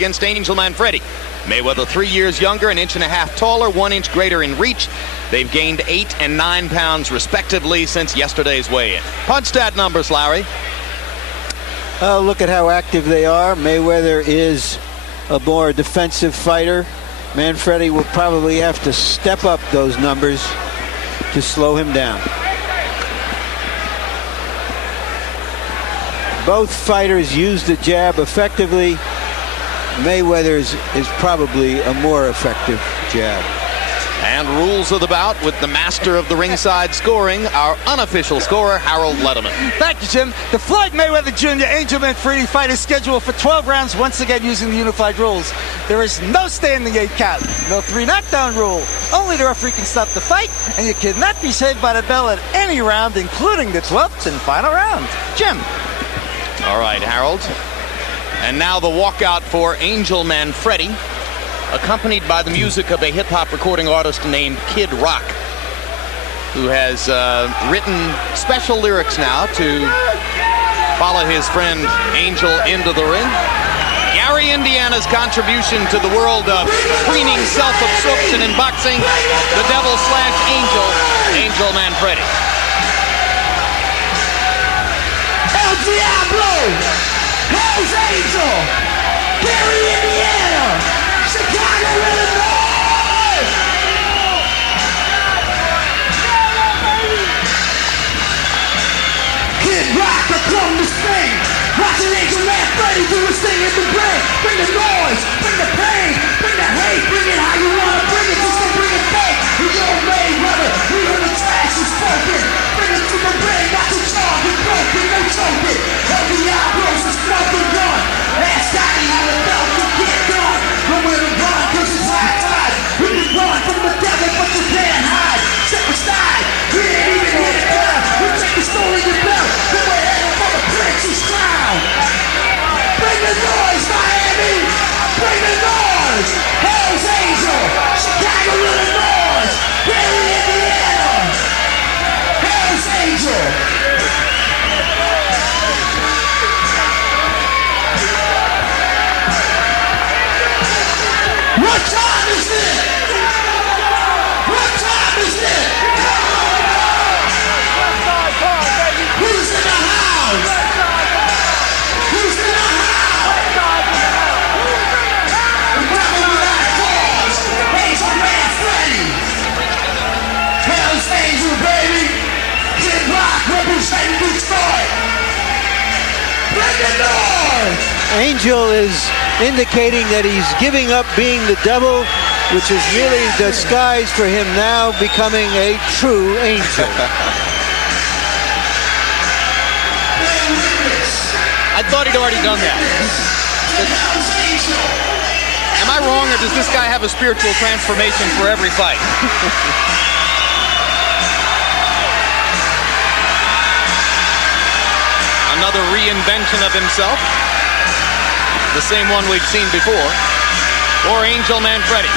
against Angel Manfredy. Mayweather 3 years younger, an inch and a half taller, 1 inch greater in reach. They've gained 8 and 9 pounds respectively since yesterday's weigh-in. Punch stat numbers, Larry. Look at how active they are. Mayweather is a more defensive fighter. Manfredy will probably have to step up those numbers to slow him down. Both fighters use the jab effectively. Mayweather's is probably a more effective jab. And rules of the bout with the master of the ringside scoring, our unofficial scorer, Harold Letterman. Thank you, Jim. The Floyd Mayweather Jr. Angel Manfredy fight is scheduled for 12 rounds, once again using the unified rules. There is no standing 8 count, no 3 knockdown rule. Only the referee can stop the fight, and you cannot be saved by the bell at any round, including the 12th and final round. Jim. All right, Harold. And now the walkout for Angel Manfredy, accompanied by the music of a hip-hop recording artist named Kid Rock, who has written special lyrics now to follow his friend Angel into the ring. Gary Indiana's contribution to the world of preening self-absorption in boxing, the Devil/Angel, Angel Manfredy. El Diablo, Hell's Angel, Gary Indiana, Chicago, Illinois! Kid Rock, I come to Spain. Watching Angel Manfredy do his thing in the brain. Bring the noise, bring the pain, bring the hate, bring it how you wanna bring it, just don't bring it back. We don't Mayweather, we heard the trash is spoken. Bring it to the ring, not to charge, we broken, no choking. El Diablo's a smoking gun. Ask Scotty how it felt to get done. Nowhere to run, cause it's high tide. We can run from the devil, but you can't hide. Step aside, we ain't even hit it down. We take the story you built, then we're heading for the prince's crown. Bring the noise, Miami! Bring the noise! Hell's Angel! Chicago, Illinois! Gary, Indiana! Hell's Angel! What time is it? What time is it? Who's in the house? Who's in the house? Rebel without cause. Angel Manfredy. Hell's Angel, baby. Kid Rock representing Detroit. Bring the noise. Angel is indicating that he's giving up being the devil, which is merely disguised for him now becoming a true angel. I thought he'd already done that. Am I wrong, or does this guy have a spiritual transformation for every fight? Another reinvention of himself. The same one we've seen before. For Angel Manfredy.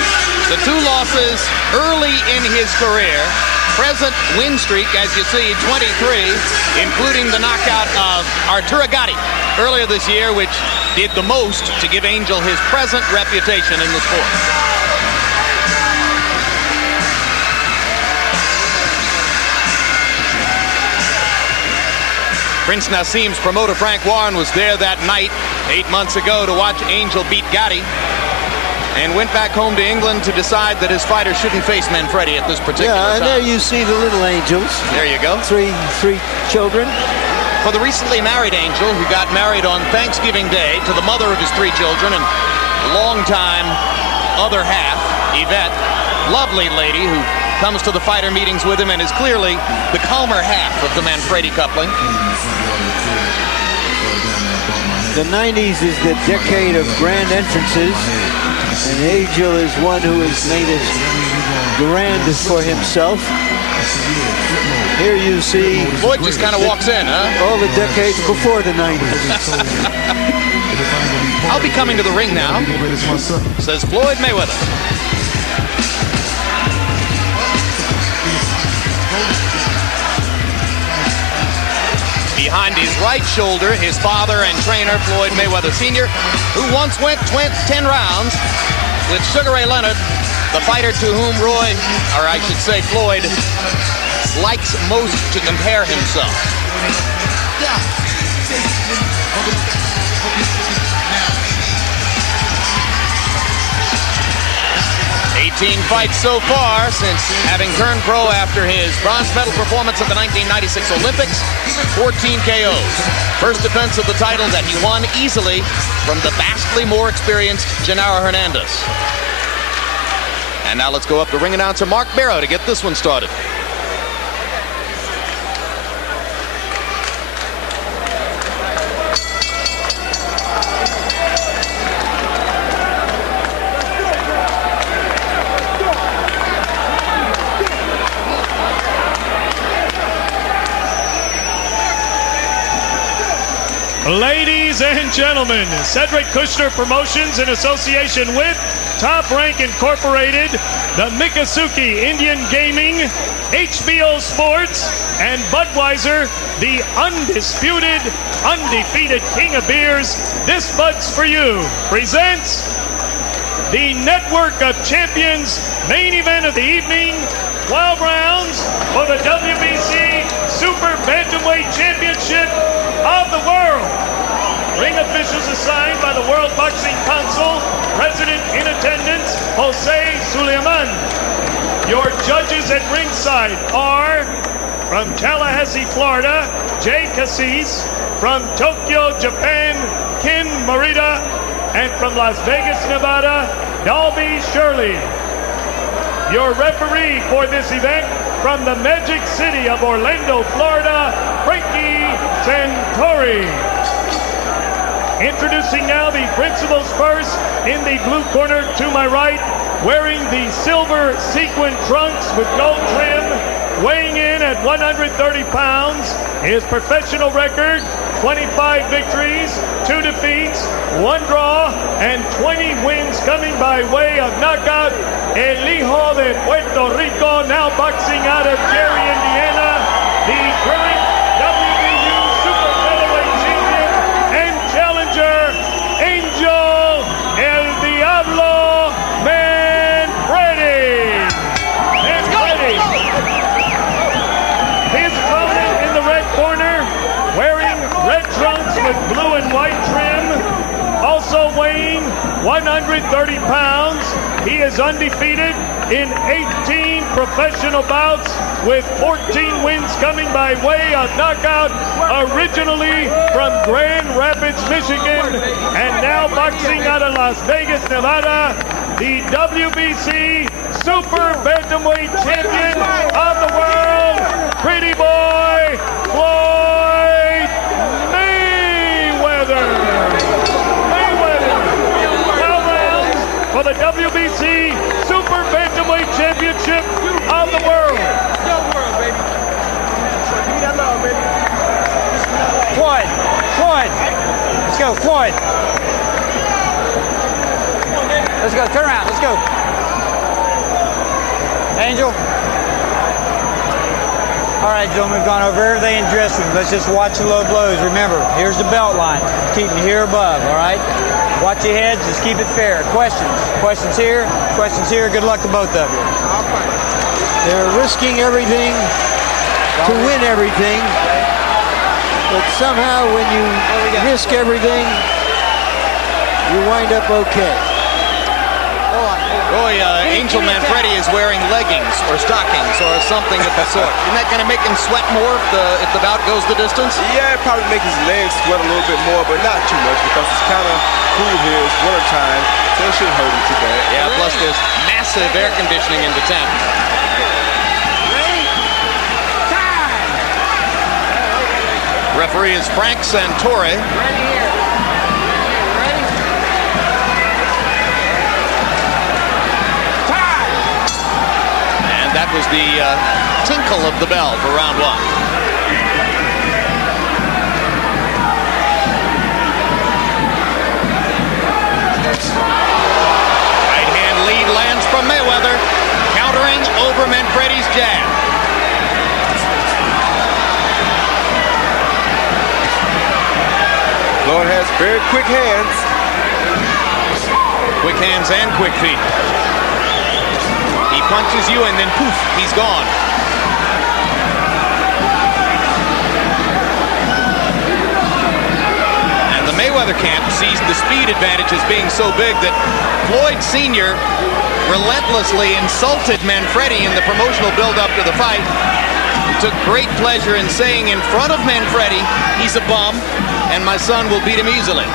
The 2 losses early in his career. Present win streak, as you see, 23, including the knockout of Arturo Gatti earlier this year, which did the most to give Angel his present reputation in the sport. Prince Nassim's promoter Frank Warren was there that night 8 months ago to watch Angel beat Gatti, and went back home to England to decide that his fighter shouldn't face Manfredy at this particular time. Yeah, and there you see the little angels. There you go. Three children. For the recently married Angel, who got married on Thanksgiving Day to the mother of his 3 children and longtime other half, Yvette, lovely lady who comes to the fighter meetings with him and is clearly the calmer half of the Manfredy coupling. The 90s is the decade of grand entrances, and Angel is one who has made it grand for himself. Here you see Floyd just kind of walks in, huh? All the decades before the 90s. I'll be coming to the ring now, says Floyd Mayweather. Behind his right shoulder, his father and trainer, Floyd Mayweather Sr., who once went 10 rounds with Sugar Ray Leonard, the fighter to whom Floyd likes most to compare himself. 18 fights so far since having turned pro after his bronze medal performance at the 1996 Olympics. 14 KOs. First defense of the title that he won easily from the vastly more experienced Genaro Hernandez. And now let's go up to ring announcer Mark Barrow to get this one started. Ladies and gentlemen, Cedric Kushner Promotions in association with Top Rank Incorporated, the Miccosukee Indian Gaming, HBO Sports, and Budweiser, the undisputed, undefeated king of beers, This Bud's For You, presents the Network of Champions main event of the evening, 12 rounds for the WBC Super Bantamweight Championship of the world. Ring officials assigned by the World Boxing Council, President in attendance, Jose Suleiman. Your judges at ringside are from Tallahassee, Florida, Jay Cassis, from Tokyo, Japan, Ken Morita, and from Las Vegas, Nevada, Dalby Shirley. Your referee for this event from the Magic City of Orlando, Florida, Frankie Santori. Introducing now the principals first in the blue corner to my right, wearing the silver sequin trunks with gold trim, weighing in at 130 pounds, his professional record, 25 victories, 2 defeats, 1 draw, and 20 wins coming by way of knockout. El Hijo de Puerto Rico, now boxing out of Gary, Indiana, the current WBU Super Featherweight Champion and challenger, Angel El Diablo Manfredy. Manfredy. His opponent in the red corner, wearing red trunks with blue and white trim, also weighing 130 pounds. He is undefeated in 18 professional bouts with 14 wins coming by way of knockout, originally from Grand Rapids, Michigan, and now boxing out of Las Vegas, Nevada, the WBC Super Bantamweight Champion of the world, Pretty Boy Floyd Mayweather. For the WBC Super Bantamweight Championship of the world. Floyd. Let's go, Floyd. Let's go, turn around, let's go. Angel. All right, gentlemen, we've gone over everything in dressing room. Let's just watch the low blows. Remember, here's the belt line. Keep them here above, all right? Watch your heads, just keep it fair. Questions? Questions here, questions here. Good luck to both of you. They're risking everything to win everything. But somehow when you risk everything, you wind up okay. Boy, Angel Manfredy is wearing leggings or stockings or something of the sort. Isn't that going to make him sweat more if the bout goes the distance? Yeah, it probably make his legs sweat a little bit more, but not too much because it's kind of cool here. It's winter time, so it shouldn't hurt him too bad. Yeah, plus there's massive air conditioning in the tent. Referee is Frank Santori. That was the tinkle of the bell for round 1. Right hand lead lands from Mayweather, countering over Manfredy's jab. Floyd has very quick hands. Quick hands and quick feet. He punches you and then poof, he's gone. And the Mayweather camp sees the speed advantage as being so big that Floyd Sr. relentlessly insulted Manfredy in the promotional build-up to the fight. He took great pleasure in saying in front of Manfredy, he's a bum, and my son will beat him easily.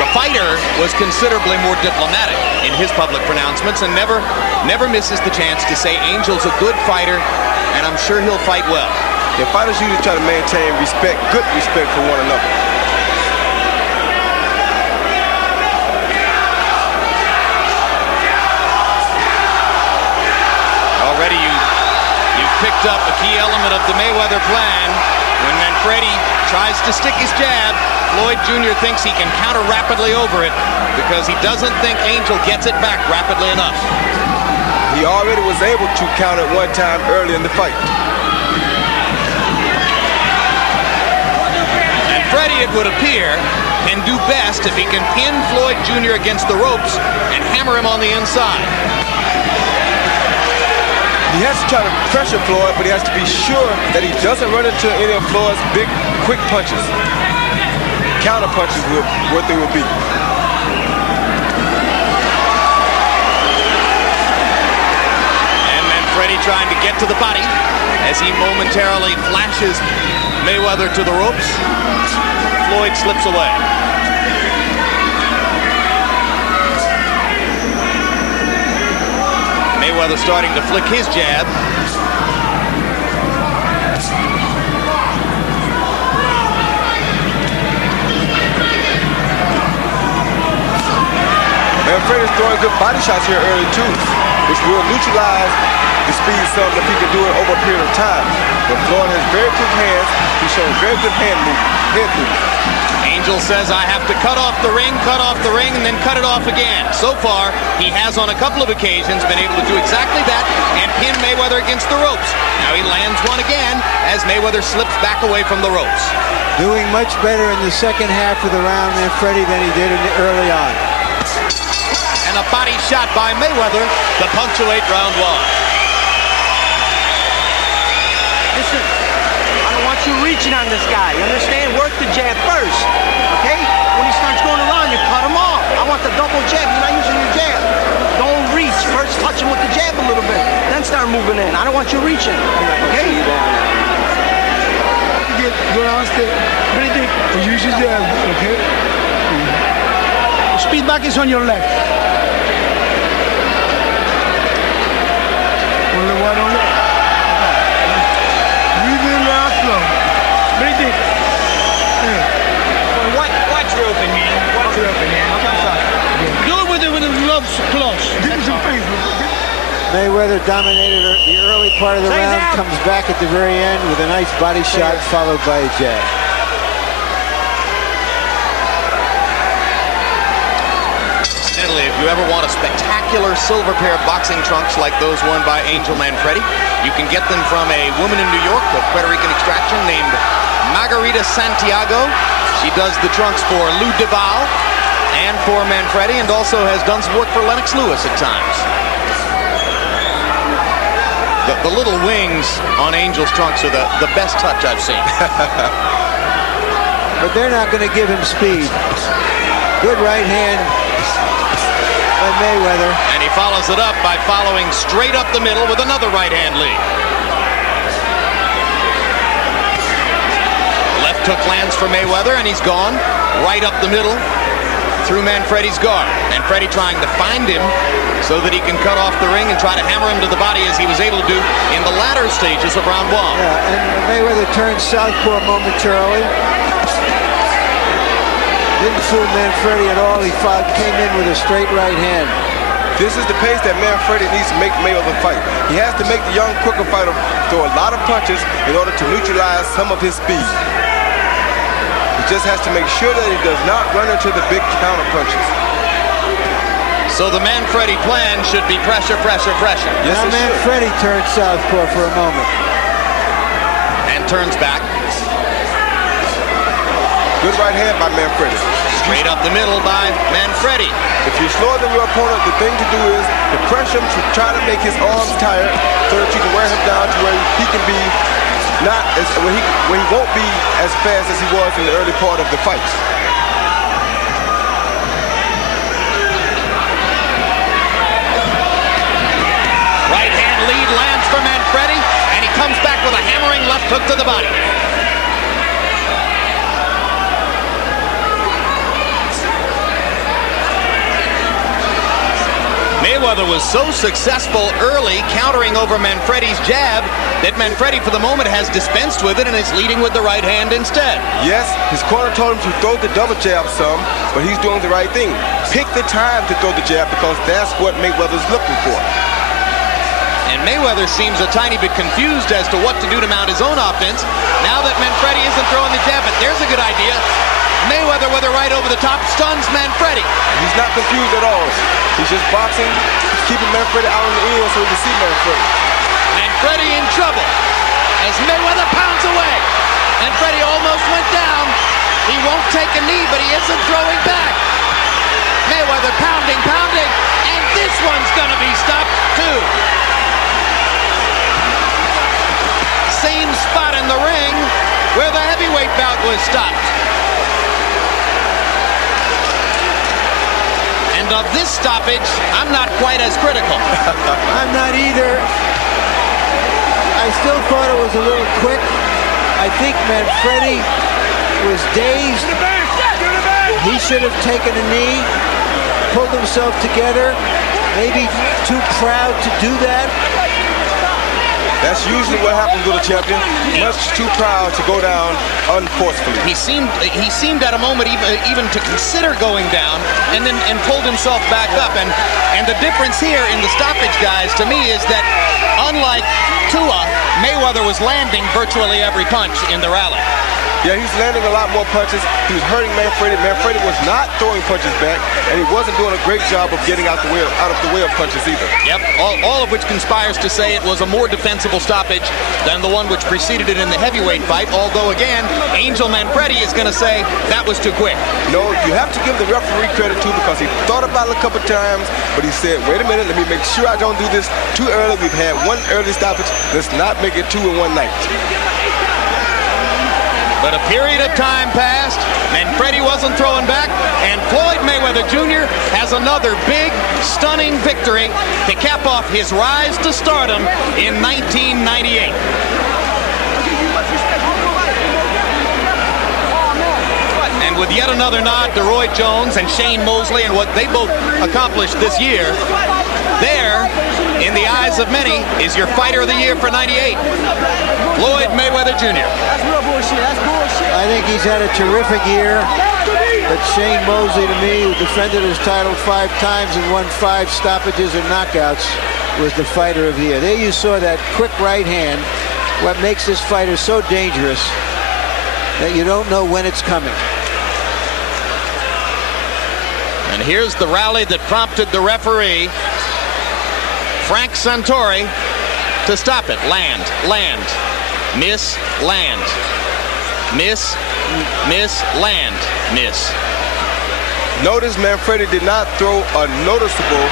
The fighter was considerably more diplomatic in his public pronouncements and never misses the chance to say Angel's a good fighter, and I'm sure he'll fight well. Yeah, fighters usually try to maintain respect, good respect for one another. Already you've picked up a key element of the Mayweather plan. When Manfredy tries to stick his jab, Floyd Jr. thinks he can counter rapidly over it because he doesn't think Angel gets it back rapidly enough. He already was able to counter one time early in the fight. Manfredy, it would appear, can do best if he can pin Floyd Jr. against the ropes and hammer him on the inside. He has to try to pressure Floyd, but he has to be sure that he doesn't run into any of Floyd's big, quick punches. Counter punches what they will be. And Manfredy trying to get to the body as he momentarily flashes Mayweather to the ropes. Floyd slips away. Mayweather starting to flick his jab. Manfredy's throwing good body shots here early too, which will neutralize the speed some if he can do it over a period of time. But Floyd has very quick hands. He's shown very good head movement. Angel says, I have to cut off the ring, and then cut it off again. So far, he has on a couple of occasions been able to do exactly that and pin Mayweather against the ropes. Now he lands one again as Mayweather slips back away from the ropes. Doing much better in the second half of the round, Manfredy, than he did early on. And a body shot by Mayweather to punctuate round one. Listen, I don't want you reaching on this guy. You understand? Work the jab first, okay? When he starts going around, you cut him off. I want the double jab. You're not using your jab. Don't reach. First touch him with the jab a little bit. Then start moving in. I don't want you reaching, okay? Go downstairs. Breathe. Use your jab, okay? Speed back is on your left. Only one on left. Breathe in now slow. Breathe in. Watch your open hand. Watch your open hand. Do it with the gloves close. Give me some face. Mayweather dominated the early part of the round, comes back at the very end with a nice body shot followed by a jab. Incidentally, if you ever want a spectacular silver pair of boxing trunks like those worn by Angel Manfredy, you can get them from a woman in New York of Puerto Rican extraction named Margarita Santiago. She does the trunks for Lou Duval and for Manfredy, and also has done some work for Lennox Lewis at times. The little wings on Angel's trunks are the best touch I've seen. But they're not going to give him speed. Good right hand by Mayweather. And he follows it up by following straight up the middle with another right hand lead. Left hook lands for Mayweather, and he's gone right up the middle through Manfredy's guard. Manfredy trying to find him so that he can cut off the ring and try to hammer him to the body as he was able to do in the latter stages of round one. Yeah, and Mayweather turned southpaw momentarily. Didn't fool Manfredy at all. He came in with a straight right hand. This is the pace that Manfredy needs to make Mayweather fight. He has to make the young, quicker fighter throw a lot of punches in order to neutralize some of his speed. He just has to make sure that he does not run into the big counter punches. So the Manfredy plan should be pressure, pressure, pressure. Yes, now Manfredy turned southpaw for a moment. And turns back. Good right hand by Manfredy. Straight up the middle by Manfredy. If you're slower than your opponent, the thing to do is to pressure him to try to make his arms tired so that you can wear him down to where he can be not as where he won't be as fast as he was in the early part of the fight. Right hand lead lands for Manfredy, and he comes back with a hammering left hook to the body. Mayweather was so successful early countering over Manfredy's jab that Manfredy for the moment has dispensed with it and is leading with the right hand instead. Yes, his corner told him to throw the double jab some, but he's doing the right thing. Pick the time to throw the jab because that's what Mayweather's looking for. And Mayweather seems a tiny bit confused as to what to do to mount his own offense now that Manfredy isn't throwing the jab, but there's a good idea. Mayweather with a right over the top stuns Manfredy. He's not confused at all. He's just boxing, keeping Manfredy out in the ear so he can see Manfredy. Manfredy in trouble as Mayweather pounds away. Manfredy almost went down. He won't take a knee, but he isn't throwing back. Mayweather pounding, and this one's gonna be stopped too. Same spot in the ring where the heavyweight bout was stopped. And of this stoppage, I'm not quite as critical. I'm not either. I still thought it was a little quick. I think Manfredy was dazed. He should have taken a knee, pulled himself together, maybe too proud to do that. That's usually what happens with a champion. Much too proud to go down unforcefully. He seemed at a moment even to consider going down and pulled himself back up. And the difference here in the stoppage, guys, to me is that unlike Tua, Mayweather was landing virtually every punch in the rally. Yeah, he's landing a lot more punches. He was hurting Manfredy. Manfredy was not throwing punches back, and he wasn't doing a great job of getting out of the way of punches either. Yep, all of which conspires to say it was a more defensible stoppage than the one which preceded it in the heavyweight fight, although again, Angel Manfredy is going to say that was too quick. No, you have to give the referee credit too because he thought about it a couple times, but he said, wait a minute, let me make sure I don't do this too early. We've had one early stoppage. Let's not make it two in one night. But a period of time passed, Manfredy wasn't throwing back, and Floyd Mayweather Jr. has another big, stunning victory to cap off his rise to stardom in 1998. And with yet another nod to Roy Jones and Shane Mosley and what they both accomplished this year, there, in the eyes of many, is your fighter of the year for 98, Floyd Mayweather Jr. That's real bullshit. That's bullshit. I think he's had a terrific year. But Shane Mosley, to me, who defended his title 5 times and won 5 stoppages and knockouts, was the fighter of the year. There you saw that quick right hand, what makes this fighter so dangerous that you don't know when it's coming. And here's the rally that prompted the referee, Frank Santori, to stop it. Land, miss, land, miss, land, miss. Notice Manfredy did not throw a noticeable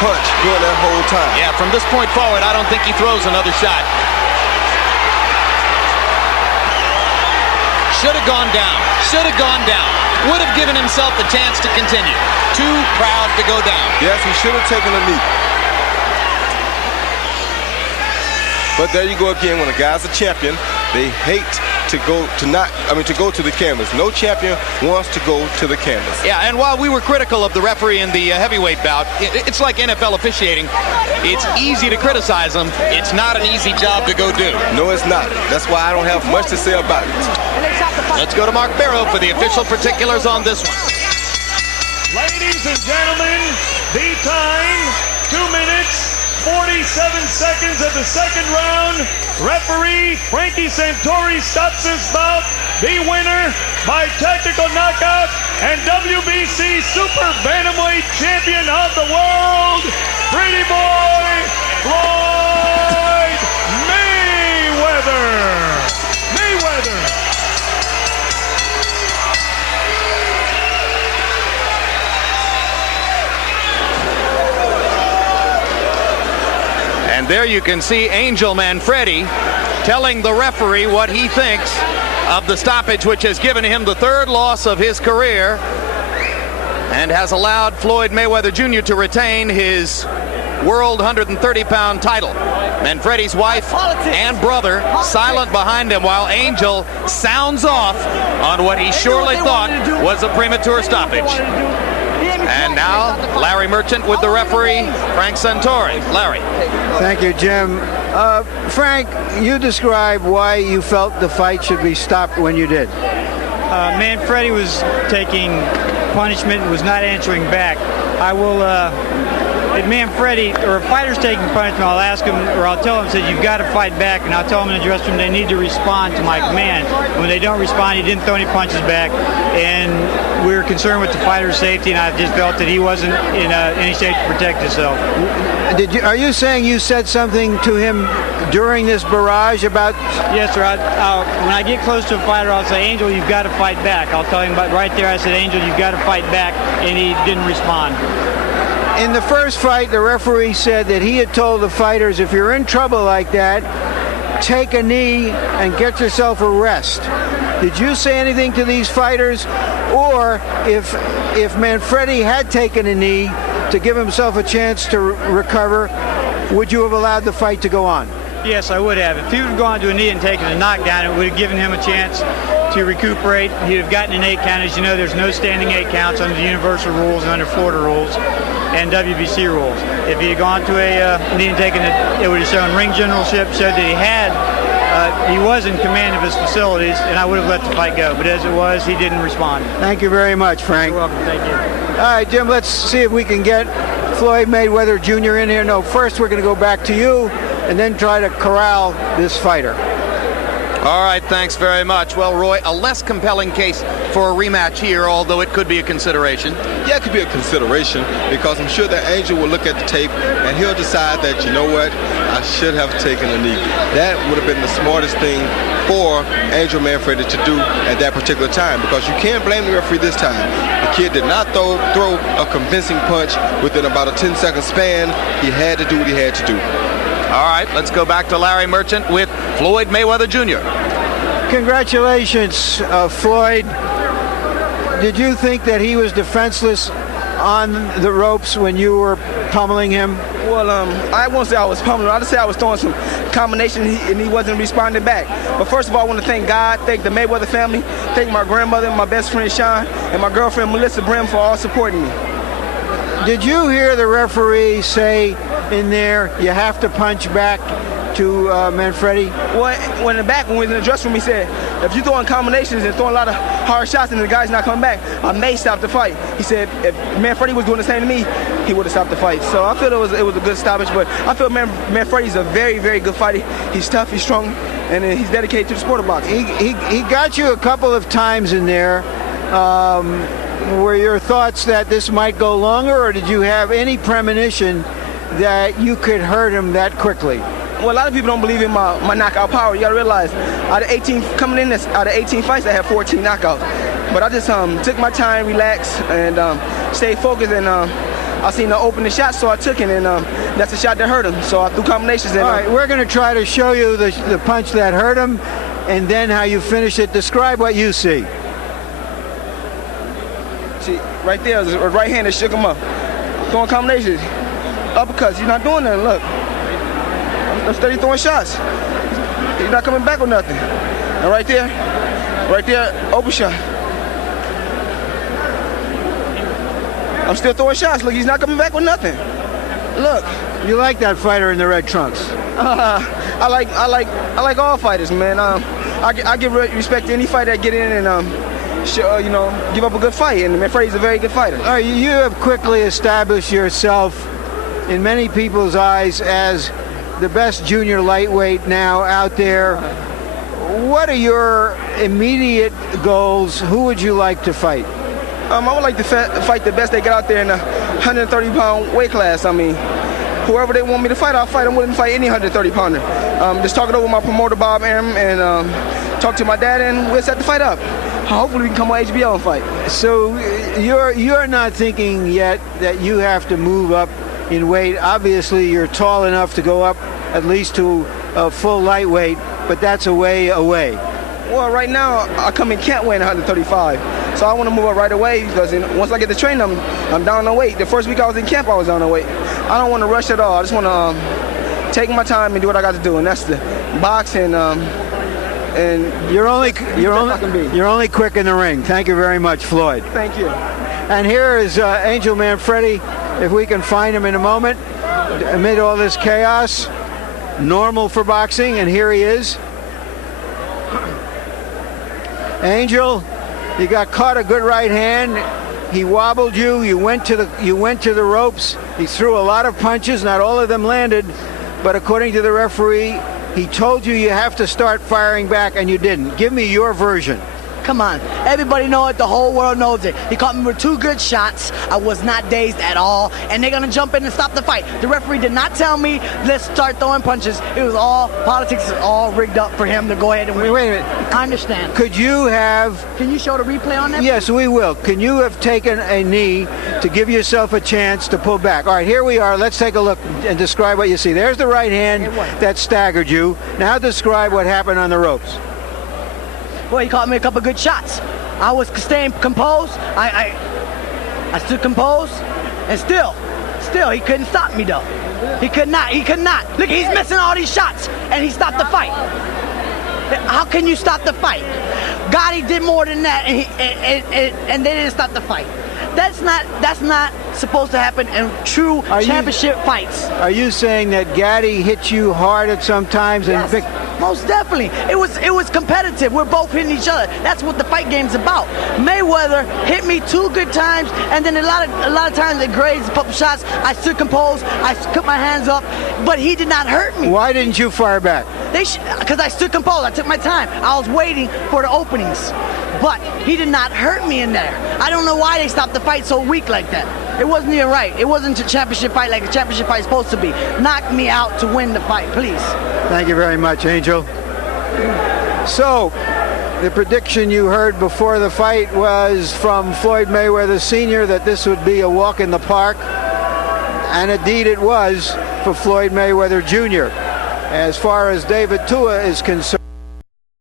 punch during that whole time. Yeah, from this point forward, I don't think he throws another shot. Should have gone down. Would have given himself a chance to continue. Too proud to go down. Yes, he should have taken a knee. But there you go again. When a guy's a champion, they hate to go to the canvas. No champion wants to go to the canvas. Yeah, and while we were critical of the referee in the heavyweight bout, it's like NFL officiating. It's easy to criticize them. It's not an easy job to go do. No, it's not. That's why I don't have much to say about it. Let's go to Mark Barrow for the official particulars on this one. Ladies and gentlemen, the time, 2 minutes, 47 seconds of the second round. Referee Frankie Santori stops this bout. The winner by technical knockout and WBC Super Bantamweight Champion of the world, Pretty Boy Floyd Mayweather. There you can see Angel Manfredy telling the referee what he thinks of the stoppage, which has given him the third loss of his career and has allowed Floyd Mayweather Jr. to retain his world 130-pound title. Manfredy's wife and brother silent behind him while Angel sounds off on what he surely thought was a premature stoppage. And now Larry Merchant with the referee, Frank Santori. Larry. Thank you, Jim. Frank, you describe why you felt the fight should be stopped when you did. Manfredy was taking punishment and was not answering back. I will, if Manfredy or a fighter's taking punishment, I'll ask him or I'll tell him, said, you've got to fight back, and I'll tell him in the dressing room they need to respond to my command. When they don't respond, he didn't throw any punches back, and we were concerned with the fighter's safety, and I just felt that he wasn't in any shape to protect himself. Are you saying you said something to him during this barrage about? Yes, sir. When I get close to a fighter, I'll say, Angel, you've got to fight back. I'll tell him, but right there, I said, Angel, you've got to fight back, and he didn't respond. In the first fight, the referee said that he had told the fighters, if you're in trouble like that, take a knee and get yourself a rest. Did you say anything to these fighters? Or if Manfredy had taken a knee to give himself a chance to recover, would you have allowed the fight to go on? Yes, I would have. If he would have gone to a knee and taken a knockdown, it would have given him a chance to recuperate. He'd have gotten an 8 count. As you know, there's no standing 8 counts under the universal rules and under Florida rules and WBC rules. If he had gone to a knee and taken it, it would have shown ring generalship, showed that he was in command of his facilities, and I would have let the fight go. But as it was, he didn't respond. Thank you very much, Frank. You're welcome. Thank you. All right, Jim, let's see if we can get Floyd Mayweather Jr. in here. No, first we're going to go back to you and then try to corral this fighter. All right, thanks very much. Well, Roy, a less compelling case for a rematch here, although it could be a consideration. Yeah, it could be a consideration because I'm sure that Angel will look at the tape and he'll decide that, you know what, I should have taken a knee. That would have been the smartest thing for Angel Manfredy to do at that particular time, because you can't blame the referee this time. The kid did not throw a convincing punch within about a 10-second span. He had to do what he had to do. All right, let's go back to Larry Merchant with Floyd Mayweather Jr. Congratulations, Floyd. Did you think that he was defenseless on the ropes when you were pummeling him? Well, I won't say I was pummeling. I just say I was throwing some combination and he wasn't responding back. But first of all, I want to thank God, thank the Mayweather family, thank my grandmother, my best friend Sean, and my girlfriend Melissa Brim for all supporting me. Did you hear the referee say in there, you have to punch back to Manfredy? Well, when in the back, when we was in the dressing room, he said, if you're throwing combinations and throwing a lot of hard shots and the guy's not coming back, I may stop the fight. He said, if Manfredy was doing the same to me, he would have stopped the fight. So I feel it was a good stoppage, but I feel Manfredy's a very, very good fighter. He's tough, he's strong, and he's dedicated to the sport of boxing. He got you a couple of times in there. Were your thoughts that this might go longer, or did you have any premonition that you could hurt him that quickly? Well, a lot of people don't believe in my knockout power. You got to realize, out of 18 fights, I had 14 knockouts. But I just took my time, relaxed, and stayed focused. And I seen the open the shot, so I took it, and that's the shot that hurt him. So I threw combinations. And, all right, we're going to try to show you the punch that hurt him, and then how you finish it. Describe what you see. See, right there, a right hand that shook him up. Throwing combinations, uppercuts. He's not doing nothing. Look. I'm steady throwing shots. He's not coming back with nothing. And right there, open shot. I'm still throwing shots. Look, he's not coming back with nothing. Look. You like that fighter in the red trunks? I like all fighters, man. I give respect to any fighter that get in and give up a good fight. And Manfredy's a very good fighter. All right, you have quickly established yourself in many people's eyes as the best junior lightweight now out there. What are your immediate goals? Who would you like to fight? I would like to fight the best they get out there in the 130-pound weight class. I mean, whoever they want me to fight, I'll fight. I'm willing to fight any 130-pounder. Just talk it over with my promoter, Bob Arum, and talk to my dad, and we'll set the fight up. Hopefully we can come on HBO and fight. So you're not thinking yet that you have to move up in weight. Obviously, you're tall enough to go up at least to full lightweight, but that's a way away. Well, right now, I come in camp weighing 135. So I want to move up right away because once I get to training, I'm down on weight. The first week I was in camp, I was down on weight. I don't want to rush at all. I just want to take my time and do what I got to do, and that's the box and you're only quick in the ring. Thank you very much, Floyd. Thank you. And here is Angel Manfredy, if we can find him in a moment, amid all this chaos. Normal for boxing, and here he is. Angel, you got caught a good right hand. He wobbled you. You went to the ropes. He threw a lot of punches. Not all of them landed, but according to the referee, he told you you have to start firing back, and you didn't. Give me your version. Come on. Everybody knows it. The whole world knows it. He caught me with 2 good shots. I was not dazed at all. And they're going to jump in and stop the fight. The referee did not tell me, let's start throwing punches. It was all politics, is all rigged up for him to go ahead and win. Wait a minute. I understand. Could you have... Can you show the replay on that? Yes, we will. Can you have taken a knee to give yourself a chance to pull back? All right, here we are. Let's take a look and describe what you see. There's the right hand that staggered you. Now describe what happened on the ropes. Well, he caught me a couple good shots. I was staying composed. I stood composed, and still, he couldn't stop me though. He could not. Look, he's missing all these shots, and he stopped the fight. How can you stop the fight? Gotti did more than that, and they didn't stop the fight. That's not supposed to happen in true championship fights. Are you saying that Gotti hit you hard at some times? Yes, most definitely. It was competitive. We're both hitting each other. That's what the fight game's about. Mayweather hit me 2 good times, and then a lot of times it grazed a couple shots. I stood composed. I put my hands up, but he did not hurt me. Why didn't you fire back? Because I stood composed. I took my time. I was waiting for the openings. But he did not hurt me in there. I don't know why they stopped the fight so weak like that. It wasn't even right. It wasn't a championship fight like a championship fight is supposed to be. Knock me out to win the fight, please. Thank you very much, Angel. So, the prediction you heard before the fight was from Floyd Mayweather Sr. that this would be a walk in the park. And indeed it was for Floyd Mayweather Jr. As far as David Tua is concerned,